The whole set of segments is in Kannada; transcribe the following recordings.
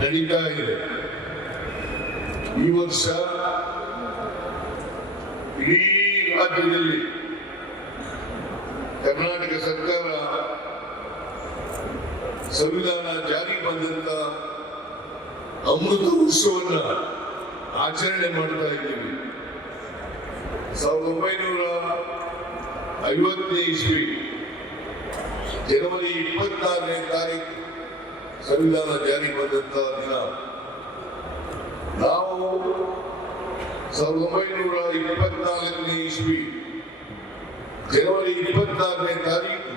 ನಡೀತಾ ಇದೆ. ಈ ವರ್ಷ ಇಡೀ ರಾಜ್ಯದಲ್ಲಿ ಕರ್ನಾಟಕ ಸರ್ಕಾರ ಸಂವಿಧಾನ ಜಾರಿ ಬಂದಂತ ಅಮೃತ ಉತ್ಸವನ್ನ ಆಚರಣೆ ಮಾಡ್ತಾ ಇದ್ದೀವಿ. 1950ನೇ ಇಸ್ವಿ ಜನವರಿ 26ನೇ ತಾರೀಕು ಸಂವಿಧಾನ ಜಾರಿ ಬಂದಂತ ದಿನ. ನಾವು 1924ನೇ ಇಸ್ವಿ ಜನವರಿ 26ನೇ ತಾರೀಕು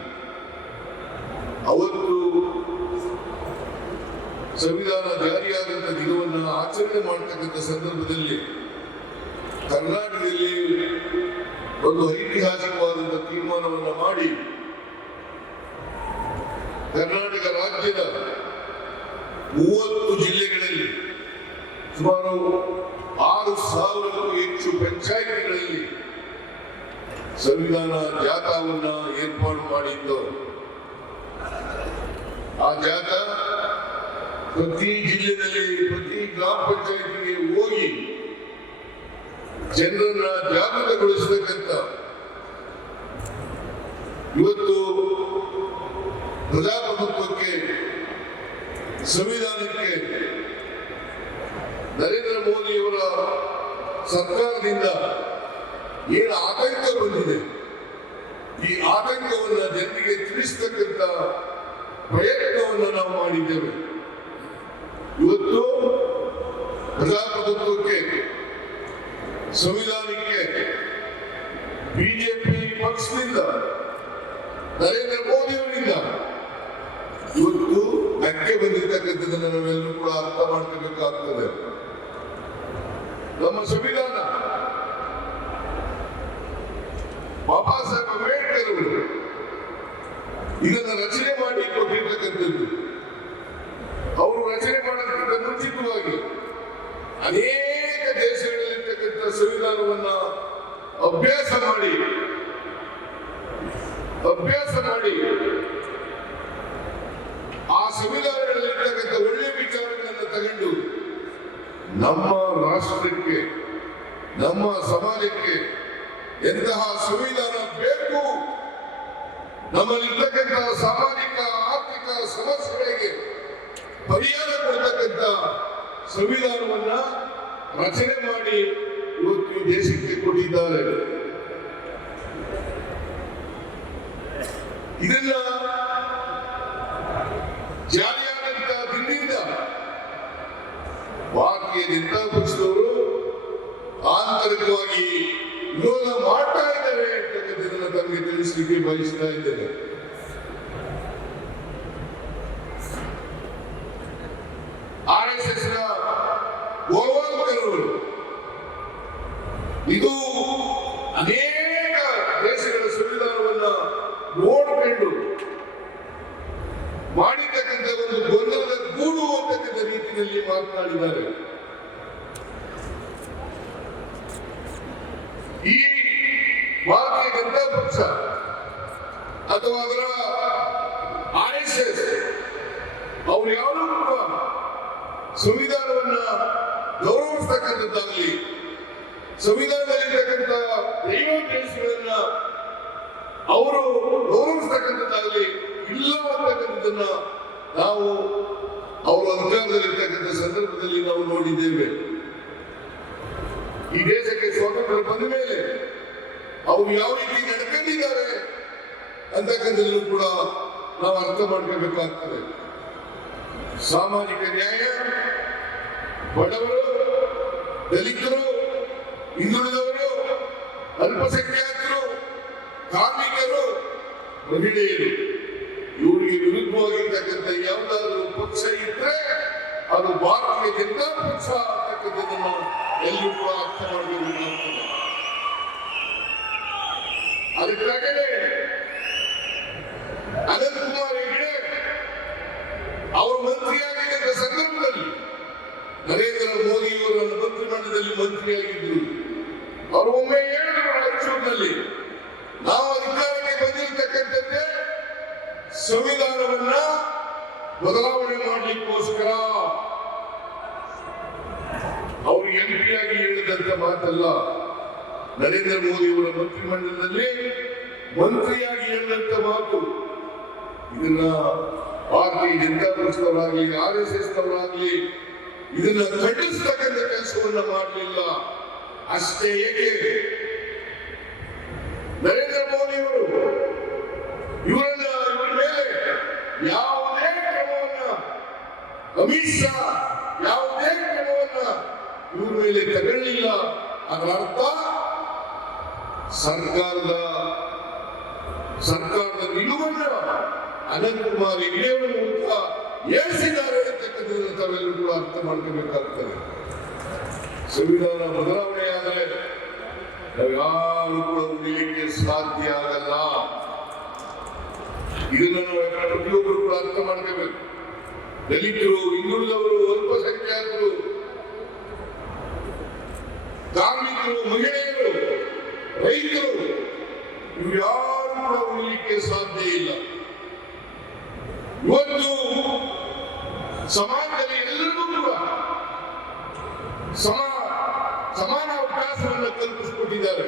ಅವತ್ತು ಸಂವಿಧಾನ ಜಾರಿಯಾದಂತ ದಿನವನ್ನು ಆಚರಣೆ ಮಾಡತಕ್ಕಂಥ ಸಂದರ್ಭದಲ್ಲಿ ಕರ್ನಾಟಕದಲ್ಲಿ ಒಂದು ಐತಿಹಾಸಿಕವಾದಂತಹ ತೀರ್ಮಾನವನ್ನು ಮಾಡಿ ಕರ್ನಾಟಕ ರಾಜ್ಯದ 30 ಜಿಲ್ಲೆಗಳಲ್ಲಿ ಸುಮಾರು 6,000ಕ್ಕೂ ಹೆಚ್ಚು ಪಂಚಾಯಿತಿಗಳಲ್ಲಿ ಸಂವಿಧಾನ ಜಾಥಾವನ್ನ ಏರ್ಪಾಡು ಮಾಡಿದ್ದು. ಆ ಜಾಥಾ ಪ್ರತಿ ಜಿಲ್ಲೆಯಲ್ಲಿ ಪ್ರತಿ ಗ್ರಾಮ ಪಂಚಾಯಿತಿಗೆ ಹೋಗಿ ಜನರನ್ನ ಜಾಗೃತಗೊಳಿಸತಕ್ಕಂಥ ಇವತ್ತು ಪ್ರಜಾಪ್ರಭುತ್ವಕ್ಕೆ ಸಂವಿಧಾನಕ್ಕೆ ನರೇಂದ್ರ ಮೋದಿಯವರ ಸರ್ಕಾರದಿಂದ ಏನು ಆತಂಕ ಬಂದಿದೆ, ಈ ಆತಂಕವನ್ನು ಜನರಿಗೆ ತಿಳಿಸತಕ್ಕಂಥ ಪ್ರಯತ್ನವನ್ನು ನಾವು ಮಾಡಿದ್ದೇವೆ. ಇವತ್ತು ಪ್ರಜಾಪ್ರಭುತ್ವಕ್ಕೆ ಸಂವಿಧಾನಕ್ಕೆ ಬಿಜೆಪಿ ಪಕ್ಷದಿಂದ ನರೇಂದ್ರ ಮೋದಿಯವರಿಂದ ಇವತ್ತು ಧಕ್ಕೆ ಬಂದಿರತಕ್ಕಂಥದ್ದನ್ನು ನಾವೆಲ್ಲರೂ ಕೂಡ ಅರ್ಥ ಮಾಡ್ಕೋಬೇಕಾಗ್ತದೆ. ನಮ್ಮ ಸಂವಿಧಾನ ಬಾಬಾ ಸಾಹೇಬ್ ಅಂಬೇಡ್ಕರ್ ಅವರು ಇದನ್ನು ರಚನೆ ಮಾಡಿ ಕೊಟ್ಟಿರ್ತಕ್ಕಂಥದ್ದು. ಅವರು ರಚನೆ ಮಾಡೋದಕ್ಕಿಂತ ಮುಂಚಿತವಾಗಿ ಅನೇಕ ದೇಶಗಳಲ್ಲಿರ್ತಕ್ಕಂಥ ಸಂವಿಧಾನವನ್ನ ಅಭ್ಯಾಸ ಮಾಡಿ ಆ ಸಂವಿಧಾನಗಳಲ್ಲಿರ್ತಕ್ಕಂಥ ಒಳ್ಳೆಯ ವಿಚಾರಗಳನ್ನು ತಗೊಂಡು ನಮ್ಮ ರಾಷ್ಟ್ರಕ್ಕೆ ನಮ್ಮ ಸಮಾಜಕ್ಕೆ ಎಂತಹ ಸಂವಿಧಾನ ಬೇಕು, ನಮ್ಮಲ್ಲಿರ್ತಕ್ಕಂಥ ಸಾಮಾಜಿಕ ಆರ್ಥಿಕ ಸಮಸ್ಯೆಗಳಿಗೆ ಪರಿಹಾರ ಕೊಡ್ತಕ್ಕಂಥ ಸಂವಿಧಾನವನ್ನ ರಚನೆ ಮಾಡಿ ಇವತ್ತು ದೇಶಕ್ಕೆ ಕೊಟ್ಟಿದ್ದಾರೆ. ಇದನ್ನ ಜಾರಿಯಾದಂತ ದಿನದಿಂದ ಭಾರತೀಯ ಜನತಾ ಪಕ್ಷದವರು ಆಂತರಿಕವಾಗಿ ವಿರೋಧ ಮಾಡ್ತಾ ಇದ್ದಾರೆ ಅಂತಕ್ಕಂಥದ್ದನ್ನು ತಮಗೆ ತಿಳಿಸಲಿಕ್ಕೆ ಬಯಸ್ತಾ ಇದ್ದೇನೆ. RSS ನ ಗೋವಾಲ್ಕರ್ ಅವರು ಇದು ಅನೇಕ ದೇಶಗಳ ಸಂವಿಧಾನವನ್ನ ನೋಡಿಕೊಂಡು ಮಾಡಿರ್ತಕ್ಕಂಥ ಒಂದು ಗೊಂದಲದ ಗೂಡು ಅಂತಕ್ಕಂಥ ರೀತಿಯಲ್ಲಿ ಮಾತನಾಡಿದ್ದಾರೆ. ಈ ಭಾರತೀಯ ಜನತಾ ಪಕ್ಷ ಅಥವಾ ಅದರ RSS ಅವ್ರು ಯಾರು ಕೂಡ ಸಂವಿಧಾನವನ್ನ ಗೌರವಿಸ್ತಕ್ಕಂಥದ್ದಾಗಲಿ, ಸಂವಿಧಾನದಲ್ಲಿರ್ತಕ್ಕಂಥ ದೈವಾದೇಶಗಳನ್ನ ಅವರು ಗೌರವಿಸ್ತಕ್ಕಂಥದ್ದಾಗಲಿ ಇಲ್ಲ ಅಂತಕ್ಕಂಥದ್ದನ್ನ ನಾವು ಅವರು ಅಧಿಕಾರದಲ್ಲಿರ್ತಕ್ಕಂಥ ಸಂದರ್ಭದಲ್ಲಿ ನಾವು ನೋಡಿದ್ದೇವೆ. ಈ ದೇಶಕ್ಕೆ ಸ್ವಾತಂತ್ರ್ಯ ಬಂದ ಮೇಲೆ ಅವರು ಯಾವ ರೀತಿ ನಡ್ಕೊಂಡಿದ್ದಾರೆ ಅಂತಕ್ಕಂಥದ್ದನ್ನು ಕೂಡ ನಾವು ಅರ್ಥ ಮಾಡ್ಕೋಬೇಕಾಗ್ತದೆ. ಸಾಮಾಜಿಕ ನ್ಯಾಯ, ಬಡವರು, ದಲಿತರು, ಹಿಂದುಳಿದವರು, ಅಲ್ಪಸಂಖ್ಯಾತರು, ಕಾರ್ಮಿಕರು, ಮಹಿಳೆಯರು ಇವರಿಗೆ ವಿರುದ್ಧವಾಗಿರ್ತಕ್ಕಂಥ ಯಾವುದಾದ್ರೂ ಪಕ್ಷ ಇದ್ರೆ ಅದು ಭಾರತೀಯ ಜನತಾ ಪಕ್ಷ ಅಂತಕ್ಕಂಥದ್ದನ್ನು ಎಲ್ಲರೂ ಕೂಡ ಅರ್ಥ ಮಾಡಬೇಕಾಗ್ತದೆ. ಅದಕ್ಕಾಗಲೇ ಅನಂತ್ ಕುಮಾರ್ ಹೆಗಡೆ ಅವರು ಮಂತ್ರಿಯಾಗಿದ್ದ ಸಂದರ್ಭದಲ್ಲಿ ನರೇಂದ್ರ ಮೋದಿಯವರ ಮಂತ್ರಿಮಂಡಲದಲ್ಲಿ ಮಂತ್ರಿಯಾಗಿದ್ದರು. ಅವರು ಒಮ್ಮೆ ಹೇಳಿದರು ರಾಯಚೂರಿನಲ್ಲಿ, ನಾವು ಅಧಿಕಾರಕ್ಕೆ ಬಂದಿರತಕ್ಕಂಥದ್ದೇ ಸಂವಿಧಾನವನ್ನ ಬದಲಾವಣೆ ಮಾಡಲಿಕ್ಕೋಸ್ಕರ, ಮಾತಲ್ಲ. ನರೇಂದ್ರ ಮೋದಿ ಅವರ ಮಂತ್ರಿಮಂಡಲದಲ್ಲಿ ಮಂತ್ರಿಯಾಗಿ ಹೇಳಿದಂತ ಮಾತು. ಇದನ್ನ ಭಾರತೀಯ ಜನತಾ ಪಕ್ಷದವರಾಗ್ಲಿ RSS ನವರಾಗ್ಲಿ ಇದನ್ನ ಖಂಡಿಸ್ತಕ್ಕಂಥ ಕೆಲಸವನ್ನ ಮಾಡಲಿಲ್ಲ. ಅಷ್ಟೇ ಏಕೆ ನರೇಂದ್ರ ಮೋದಿ ಅವರು ಇವರ ಮೇಲೆ ಯಾವುದೇ ಕ್ರಮವನ್ನ, ಅಮಿತ್ ಶಾ ಯಾವುದೇ ಕ್ರಮವನ್ನ ಇವ್ರ ಮೇಲೆ ತಗೊಳ್ಳಿಲ್ಲ. ಅದರ ಅರ್ಥ ಸರ್ಕಾರದ ನಿಲುವನ್ನ ಅನಂತಕುಮಾರ್ ಹೆಗಡೆಯವರ ಮೂಲಕ ಏರಿಸಿದ್ದಾರೆ ಅಂತಕ್ಕಂಥದ್ದನ್ನು ತಾವೆಲ್ಲರೂ ಕೂಡ ಅರ್ಥ ಮಾಡ್ಕೋಬೇಕಾಗ್ತದೆ. ಸಂವಿಧಾನ ಬದಲಾವಣೆ ಆದರೆ ನಾವು ಯಾರು ಕೂಡ ಉಳಿಲಿಕ್ಕೆ ಸಾಧ್ಯ ಆಗಲ್ಲ. ಇದನ್ನ ನಾವು ಪ್ರತಿಯೊಬ್ಬರು ಕೂಡ ಅರ್ಥ ಮಾಡ್ಕೋಬೇಕು. ದಲಿತರು, ಹಿಂದುಳಿದವರು, ಅಲ್ಪಸಂಖ್ಯಾತರು, ಕಾರ್ಮಿಕರು, ಮಹಿಳೆಯರು, ರೈತರು ಇವ್ರು ಯಾರು ಕೂಡ ಉಳಿಲಿಕ್ಕೆ ಸಾಧ್ಯ ಇಲ್ಲ. ಇವತ್ತು ಸಮಾಜದಲ್ಲಿ ಎಲ್ಲರಿಗೂ ಕೂಡ ಸಮಾನ ಅವಕಾಶವನ್ನು ಕಲ್ಪಿಸಿಕೊಟ್ಟಿದ್ದಾರೆ.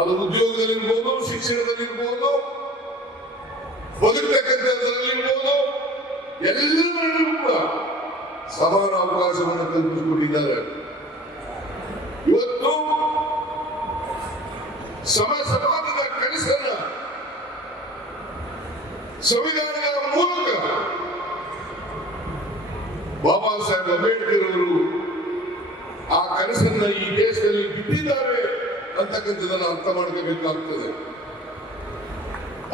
ಅದು ಉದ್ಯೋಗದಲ್ಲಿರ್ಬೋದು, ಶಿಕ್ಷಣದಲ್ಲಿರ್ಬೋದು, ಬದುಕತಕ್ಕಂಥದ್ರಲ್ಲಿರ್ಬೋದು, ಎಲ್ಲರಲ್ಲೂ ಕೂಡ ಸಮಾನ ಅವಕಾಶವನ್ನು ಕಲ್ಪಿಸಿಕೊಟ್ಟಿದ್ದಾರೆ. ಇವತ್ತು ಸಮಾಜದ ಕನಸನ್ನ ಸಂವಿಧಾನದ ಮೂಲಕ ಬಾಬಾ ಸಾಹೇಬ್ ಅಂಬೇಡ್ಕರ್ ಅವರು ಆ ಕನಸನ್ನ ಈ ದೇಶದಲ್ಲಿ ಬಿಟ್ಟಿದ್ದಾರೆ ಅಂತಕ್ಕಂಥದ್ದನ್ನು ಅರ್ಥ ಮಾಡ್ಕೋಬೇಕಾಗ್ತದೆ.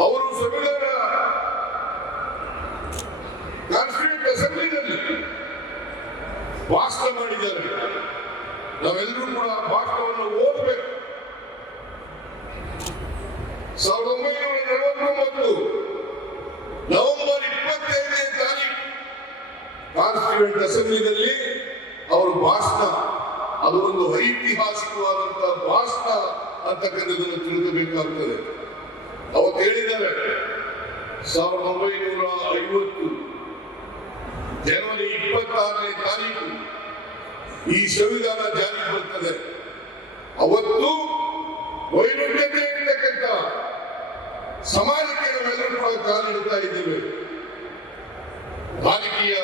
ಅವರು ಸಂವಿಧಾನ ಕಾನ್ಸ್ಟಿಟ್ಯೂಂಟ್ ಅಸೆಂಬ್ಲಿನಲ್ಲಿ ಭಾಷಣ ಮಾಡಿದ್ದಾರೆ. ನಾವೆಲ್ಲರೂ ಕೂಡ ಭಾಷಣವನ್ನು ಓದಬೇಕು. 1949 ನವೆಂಬರ್ 25ನೇ ತಾರೀಕು ಕಾನ್ಸ್ಟಿಟ್ಯೂಂಟ್ ಅಸೆಂಬ್ಲಿನಲ್ಲಿ ಅವರು ಭಾಷಣ, ಅದು ಒಂದು ಐತಿಹಾಸಿಕವಾದಂತಹ ಭಾಷಣ ಅಂತಕ್ಕಂಥದ್ದನ್ನು ತಿಳಿಸಬೇಕಾಗ್ತದೆ. ಅವತ್ತು ಹೇಳಿದ್ದಾರೆ 1950 ಜನವರಿ 26ನೇ ತಾರೀಕು ಈ ಸಂವಿಧಾನ ಜಾರಿಗೆ ಬರ್ತದೆ. ಅವತ್ತು ವೈರುಧ್ಯತೆ ಇರತಕ್ಕಂಥ ಸಮಾಜಕ್ಕೆ ನಾವೆಲ್ಲರೂ ಕೂಡ ಕಾಲಿಡ್ತಾ ಇದ್ದೇವೆ. ರಾಜಕೀಯ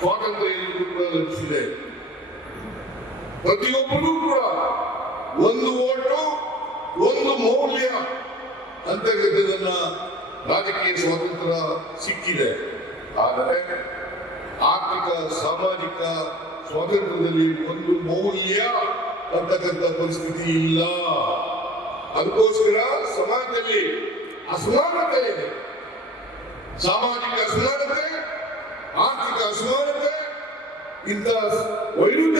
ಸ್ವಾತಂತ್ರ್ಯ ಎಲ್ಲರಿಗೂ ಕೂಡ ಲಭಿಸಿದೆ. ಪ್ರತಿಯೊಬ್ಬರಿಗೂ ಕೂಡ ಒಂದು ಓಟು, ಒಂದು ಮೌಲ್ಯ ಅಂತಕ್ಕಂಥದ್ದನ್ನ ರಾಜಕೀಯ ಸ್ವಾತಂತ್ರ್ಯ ಸಿಕ್ಕಿದೆ. ಆದರೆ ಆರ್ಥಿಕ ಸಾಮಾಜಿಕ ಸ್ವಾತಂತ್ರ್ಯದಲ್ಲಿ ಒಂದು ಮೌಲ್ಯ ಅಂತಕ್ಕಂಥ ಪರಿಸ್ಥಿತಿ ಇಲ್ಲ. ಅದಕ್ಕೋಸ್ಕರ ಸಮಾಜದಲ್ಲಿ ಅಸಮಾನತೆ ಇದೆ. ಸಾಮಾಜಿಕ ಅಸಮಾನತೆ, ಆರ್ಥಿಕ ಅಸಮಾನತೆ, ಇಂಥ ವೈರುಧ್ಯ